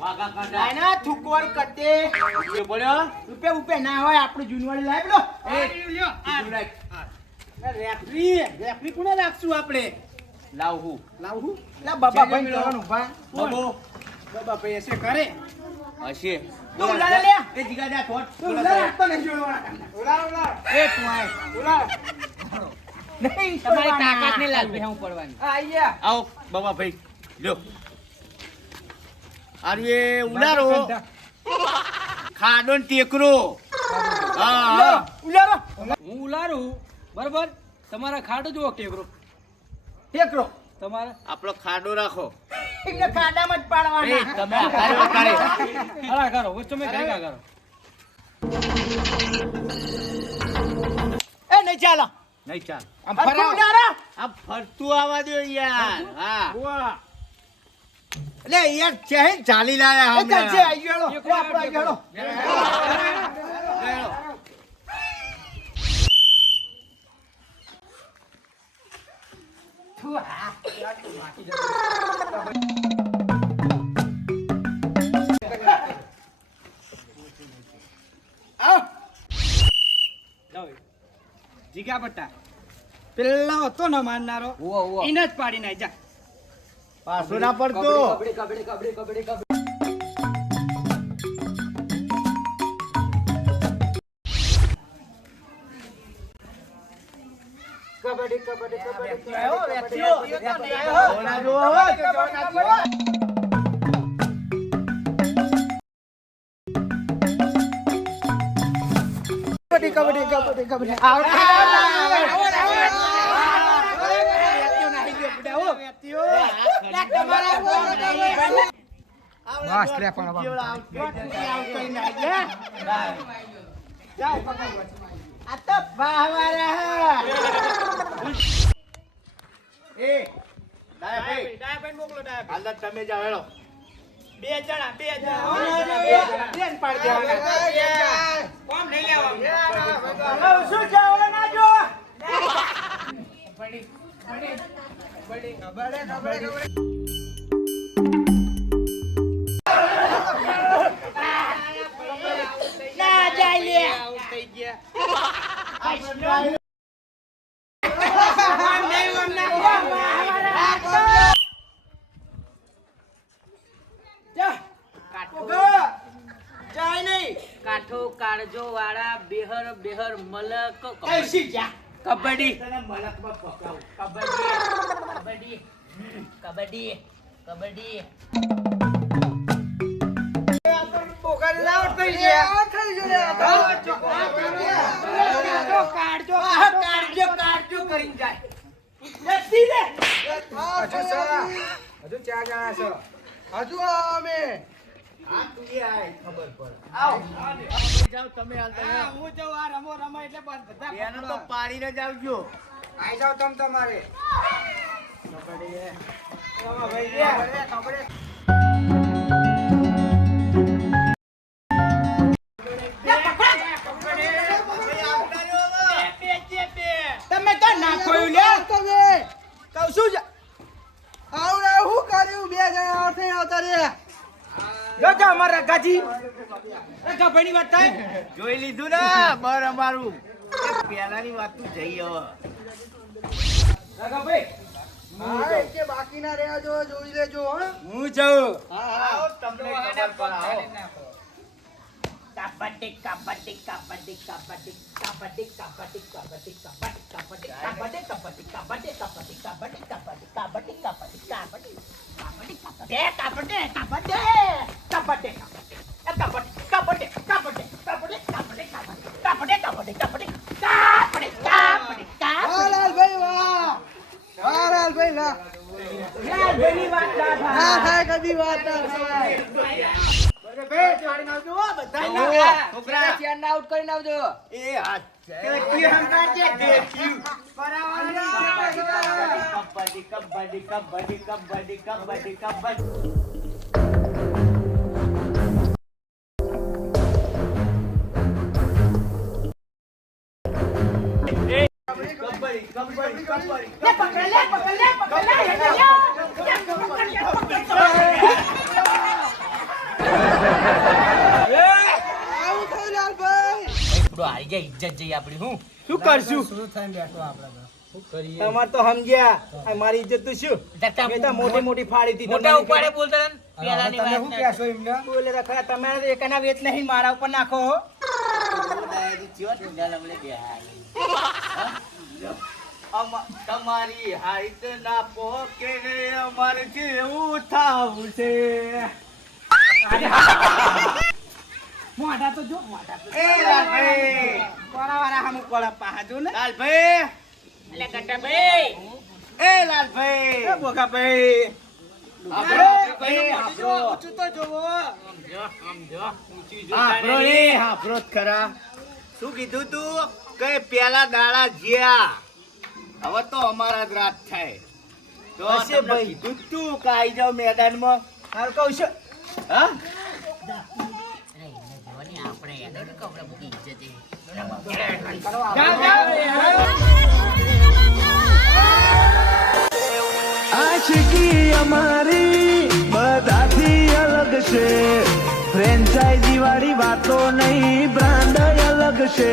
વાગા કાંડા આના થુકવર કટે એ બોલ્યો રૂપે ના હોય આપણું જૂનવાળી લાવ લો રેફરી કોને રાખશું આપણે લાવહું લા બાબા ભાઈ કરવાનું ઉભા બાબા ભાઈ એસે કરે હશે તું ઉલાડા લે એ જીગા જા થોટ તું ઉલાડા આપતો નહીં જોડવાના ઉલાડા એ તું આય ઉલાડા નહીં તમારી તાકાત ને લાલભાઈ હું પડવાની આયા આવો બાબા ભાઈ લ્યો આરે ઉલારો ખાડો ને ટેકરો હા ઉલારો હું ઉલારું બરાબર તમારા ખાડો જુઓ ટેકરો તમારે આપણો ખાડો રાખો એટલે ખાડામાં જ પાડવાના. એ તમે આકારે અલા કરો વચ્ચે મેં કઈ કરો એ નહીં ચાલો. નહીં ચાલ આમ ફરાવો. આ ફરતું આવવા દો યાર હા વાહ. એટલે યાર ચહેન ચાલી લાયા એ ચાલશે, આઈ ગયો હેડો. ઓ આપણો આઈ ગયો હેડો. જીગા બટ્ટા પેલા હતો ને મારનારો એને જ પાડી નાખ જા પાછો ના પડતો આયો, વેચ્યો. ઓલા જો હવે. કબડ્ડી. બસ લે પણ આ તો બાહવારા. એ ડાયાભાઈ મોકલો ડાયા. હાલ તમે જાવ હેડો બે જણા. બેન પાડી દેવાના. કોમ નહીં લેવાનું. શું ચાવડે ના જો. ના જાય લે. કાઠો કાળજો વાળા બેહર બેહર મલક કબડ્ડી. તને મલકમાં પકાવું કબડ્ડી કબડ્ડી કબડ્ડી કાઢજો કરીને જાય. જલ્દી લે. હજુ 4 જણા છો હજુ અમે હા તું એ આય ખબર પડે આવો. જાવ તમે હાલ હું જો આ રમો એટલે બધા એનો તો પાડીને જ આવજો આઈ જાવ તમ તમારે તમે તો નાખો લે. તમે કહું છું હું કર્યું 2 જણા આવતા રે. જો અમારા ગાજી ગાભણી વાત થાય. જોઈ લીધું ને બર અમારું પેલાની વાત તું જઈ હવે બાકીના રહ્યા જો જોઈ લેજો. હું જાઉં આવો તમને ખબર પડે આવો કબડ્ડી કબડ્ડી કબડ્ડી કબડ્ડી કબડ્ડી કબડ્ડી કબડ્ડી કબડ્ડી કબડ્ડી કબડ્ડી કબડ્ડી કબડ્ડી કબડ્ડી કબડ્ડી કબડ્ડી કબડ્ડી કબડ્ડી એ હાથ કબડ્ડી કબડ્ડી કબડ્ડી કબડ્ડી કબડ્ડી કબડ્ડી આપણો હારી જાય ઇજ્જત જઈ આપણી હું શું કરશું શું થઈને બેઠો આપણે તો? શું કરીએ? તમારે તો સમજ્યા આ મારી ઇજ્જત તો શું મેં તો મોટી મોટી ફાડી દીધી મોટા તમને ઉપાડે ખબર? બોલતા હતા ને, હવે પેલાની તમે શું વાત કહેશો એમને? બોલે તો ખરા તમે એકના વેચ નહીં મારા ઉપર નાખો હો. તમારી હાઈટ ના પોકે અમારે કેવું થાવું છે મોઢા તો જો, મોઢા તો. એ લાલભાઈ કોણાવાળા સામું કોળા પાહજો ને લાલભાઈ એટલે ગટાભાઈ એ લાલભાઈ એ બોગાભાઈ ઊંચું તો જોવો. હાફરો ખરા શું કીધું તું કે પેલા દાડા જ્યા હવે તો અમારા જ રાત થાય તો હશે તમને ભાઈ. કીધું જ તું કે આઈ જાવ મેદાનમાં હારું કહું છું. હા આપણે યાદો ને કપડા મૂકી ઇજ્જત એ. જાઓ, જાઓ. આશિકી અમારી બધાથી અલગ છે ફ્રેન્ચાઇઝી વાળી વાતો નહીં બ્રાન્ડ અલગ છે